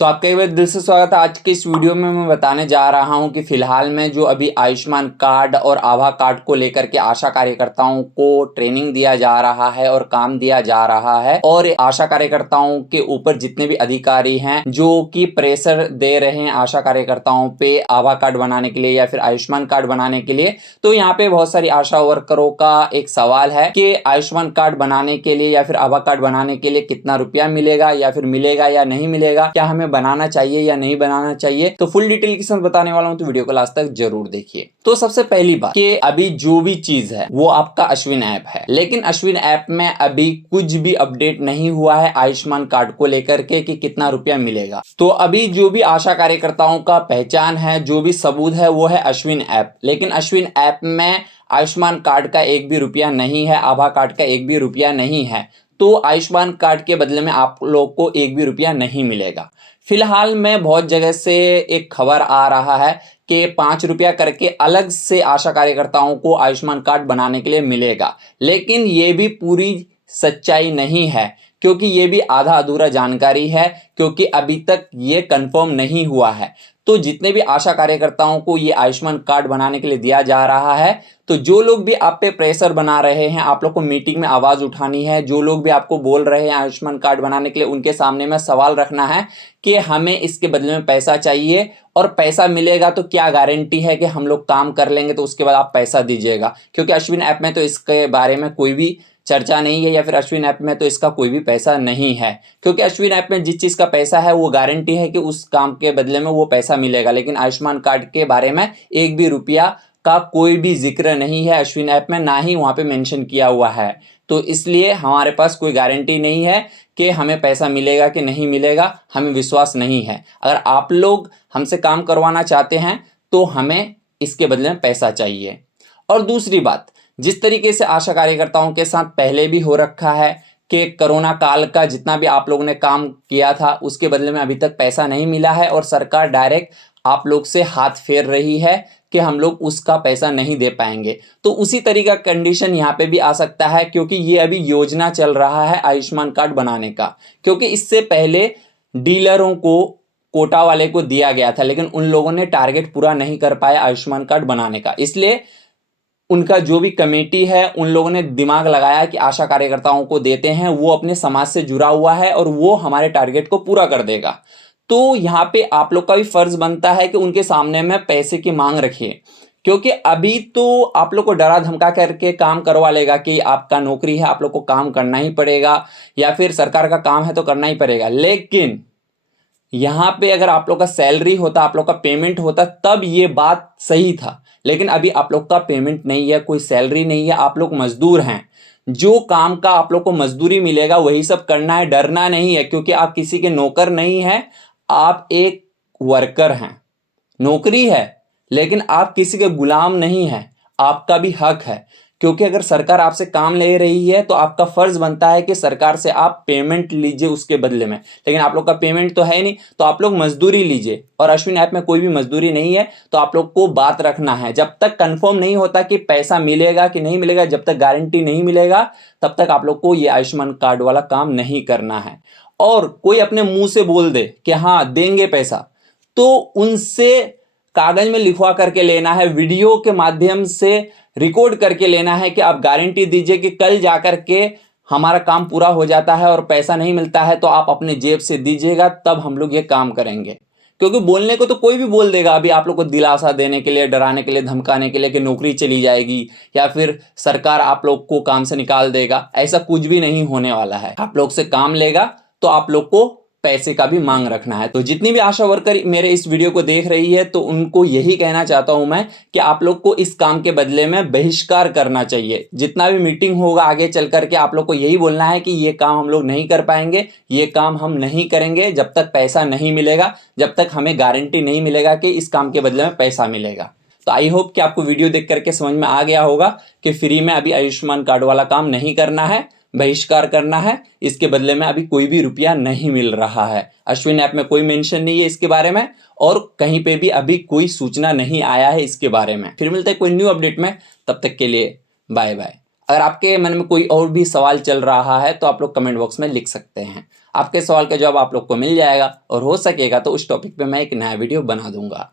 तो आपका एक बार दिल से स्वागत है। आज के इस वीडियो में मैं बताने जा रहा हूं कि फिलहाल में जो अभी आयुष्मान कार्ड और आभा कार्ड को लेकर के आशा कार्यकर्ताओं को ट्रेनिंग दिया जा रहा है और काम दिया जा रहा है, और आशा कार्यकर्ताओं के ऊपर जितने भी अधिकारी हैं जो कि प्रेशर दे रहे हैं आशा कार्यकर्ताओं पे आभा कार्ड बनाने के लिए या फिर आयुष्मान कार्ड बनाने के लिए। तो यहाँ पे बहुत सारी आशा वर्करों का एक सवाल है कि आयुष्मान कार्ड बनाने के लिए या फिर आभा कार्ड बनाने के लिए कितना रुपया मिलेगा या फिर मिलेगा या नहीं मिलेगा, क्या हमें बनाना चाहिए या नहीं बनाना चाहिए। तो फुल डिटेल के साथ बताने वाला हूं, तो वीडियो को लास्ट तक जरूर देखिए। तो सबसे पहली बात कि अभी जो भी चीज है वो आपका अश्विन ऐप है, लेकिन अश्विन ऐप में अभी कुछ भी अपडेट नहीं हुआ है आयुष्मान कार्ड को लेकर के कि कितना रुपया मिलेगा। तो अभी जो भी आशा कार्यकर्ताओं का पहचान है, जो भी सबूत है वो है अश्विन ऐप, लेकिन अश्विन ऐप में आयुष्मान कार्ड का एक भी रुपया नहीं है, आभा कार्ड का एक भी रुपया नहीं है। तो आयुष्मान कार्ड के बदले में आप लोग को एक भी रुपया नहीं मिलेगा। फिलहाल में बहुत जगह से एक खबर आ रहा है कि 5 रुपया करके अलग से आशा कार्यकर्ताओं को आयुष्मान कार्ड बनाने के लिए मिलेगा, लेकिन ये भी पूरी सच्चाई नहीं है, क्योंकि ये भी आधा अधूरा जानकारी है, क्योंकि अभी तक ये कंफर्म नहीं हुआ है। तो जितने भी आशा कार्यकर्ताओं को ये आयुष्मान कार्ड बनाने के लिए दिया जा रहा है, तो जो लोग भी आप पे प्रेशर बना रहे हैं, आप लोग को मीटिंग में आवाज उठानी है, जो लोग भी आपको बोल रहे हैं आयुष्मान कार्ड बनाने के लिए, उनके सामने में सवाल रखना है कि हमें इसके बदले में पैसा चाहिए, और पैसा मिलेगा तो क्या गारंटी है कि हम लोग काम कर लेंगे तो उसके बाद आप पैसा दीजिएगा। क्योंकि अश्विन ऐप में तो इसके बारे में कोई भी चर्चा नहीं है, या फिर अश्विन ऐप में तो इसका कोई भी पैसा नहीं है, क्योंकि अश्विन ऐप में जिस चीज का पैसा है वो गारंटी है कि उस काम के बदले में वो पैसा मिलेगा, लेकिन आयुष्मान कार्ड के बारे में एक भी रुपया का कोई भी जिक्र नहीं है अश्विन ऐप में, ना ही वहां पे मेंशन किया हुआ है। तो इसलिए हमारे पास कोई गारंटी नहीं है कि हमें पैसा मिलेगा कि नहीं मिलेगा, हमें विश्वास नहीं है। अगर आप लोग हमसे काम करवाना चाहते हैं तो हमें इसके बदले में पैसा चाहिए। और दूसरी बात, जिस तरीके से आशा कार्यकर्ताओं के साथ पहले भी हो रखा है कि कोरोना काल का जितना भी आप लोगों ने काम किया था उसके बदले में अभी तक पैसा नहीं मिला है, और सरकार डायरेक्ट आप लोग से हाथ फेर रही है कि हम लोग उसका पैसा नहीं दे पाएंगे। तो उसी तरीका कंडीशन यहाँ पे भी आ सकता है, क्योंकि ये अभी योजना चल रहा है आयुष्मान कार्ड बनाने का। क्योंकि इससे पहले डीलरों को, कोटा वाले को दिया गया था, लेकिन उन लोगों ने टारगेट पूरा नहीं कर पाया आयुष्मान कार्ड बनाने का, इसलिए उनका जो भी कमेटी है उन लोगों ने दिमाग लगाया कि आशा कार्यकर्ताओं को देते हैं, वो अपने समाज से जुड़ा हुआ है और वो हमारे टारगेट को पूरा कर देगा। तो यहाँ पे आप लोग का भी फर्ज बनता है कि उनके सामने में पैसे की मांग रखिए, क्योंकि अभी तो आप लोग को डरा धमका करके काम करवा लेगा कि आपका नौकरी है, आप लोग को काम करना ही पड़ेगा, या फिर सरकार का काम है तो करना ही पड़ेगा। लेकिन यहाँ पे अगर आप लोग का सैलरी होता, आप लोग का पेमेंट होता, तब ये बात सही था। लेकिन अभी आप लोग का पेमेंट नहीं है, कोई सैलरी नहीं है, आप लोग मजदूर हैं। जो काम का आप लोग को मजदूरी मिलेगा वही सब करना है, डरना नहीं है, क्योंकि आप किसी के नौकर नहीं है, आप एक वर्कर हैं। नौकरी है लेकिन आप किसी के गुलाम नहीं हैं, आपका भी हक है। क्योंकि अगर सरकार आपसे काम ले रही है तो आपका फर्ज बनता है कि सरकार से आप पेमेंट लीजिए उसके बदले में, लेकिन आप लोग का पेमेंट तो है नहीं, तो आप लोग मजदूरी लीजिए। और अश्विन ऐप में कोई भी मजदूरी नहीं है, तो आप लोग को बात रखना है। जब तक कंफर्म नहीं होता कि पैसा मिलेगा कि नहीं मिलेगा, जब तक गारंटी नहीं मिलेगा, तब तक आप लोग को ये आयुष्मान कार्ड वाला काम नहीं करना है। और कोई अपने मुंह से बोल दे कि हाँ देंगे पैसा, तो उनसे कागज में लिखवा करके लेना है, वीडियो के माध्यम से रिकॉर्ड करके लेना है कि आप गारंटी दीजिए कि कल जाकर के हमारा काम पूरा हो जाता है और पैसा नहीं मिलता है तो आप अपने जेब से दीजिएगा, तब हम लोग ये काम करेंगे। क्योंकि बोलने को तो कोई भी बोल देगा अभी आप लोग को दिलासा देने के लिए, डराने के लिए, धमकाने के लिए कि नौकरी चली जाएगी या फिर सरकार आप लोग को काम से निकाल देगा। ऐसा कुछ भी नहीं होने वाला है। आप लोग से काम लेगा तो आप लोग को पैसे का भी मांग रखना है। तो जितनी भी आशा वर्कर मेरे इस वीडियो को देख रही है, तो उनको यही कहना चाहता हूं मैं कि आप लोग को इस काम के बदले में बहिष्कार करना चाहिए। जितना भी मीटिंग होगा आगे चल करके आप लोग को यही बोलना है कि ये काम हम लोग नहीं कर पाएंगे, ये काम हम नहीं करेंगे जब तक पैसा नहीं मिलेगा, जब तक हमें गारंटी नहीं मिलेगा कि इस काम के बदले में पैसा मिलेगा। तो आई होप कि आपको वीडियो देख करके समझ में आ गया होगा कि फ्री में अभी आयुष्मान कार्ड वाला काम नहीं करना है, बहिष्कार करना है। इसके बदले में अभी कोई भी रुपया नहीं मिल रहा है। अश्विन ऐप में कोई मेंशन नहीं है इसके बारे में, और कहीं पे भी अभी कोई सूचना नहीं आया है इसके बारे में। फिर मिलते हैं कोई न्यू अपडेट में, तब तक के लिए बाय बाय। अगर आपके मन में कोई और भी सवाल चल रहा है तो आप लोग कमेंट बॉक्स में लिख सकते हैं। आपके सवाल का जवाब आप लोग को मिल जाएगा और हो सकेगा तो उस टॉपिक पे मैं एक नया वीडियो बना दूंगा।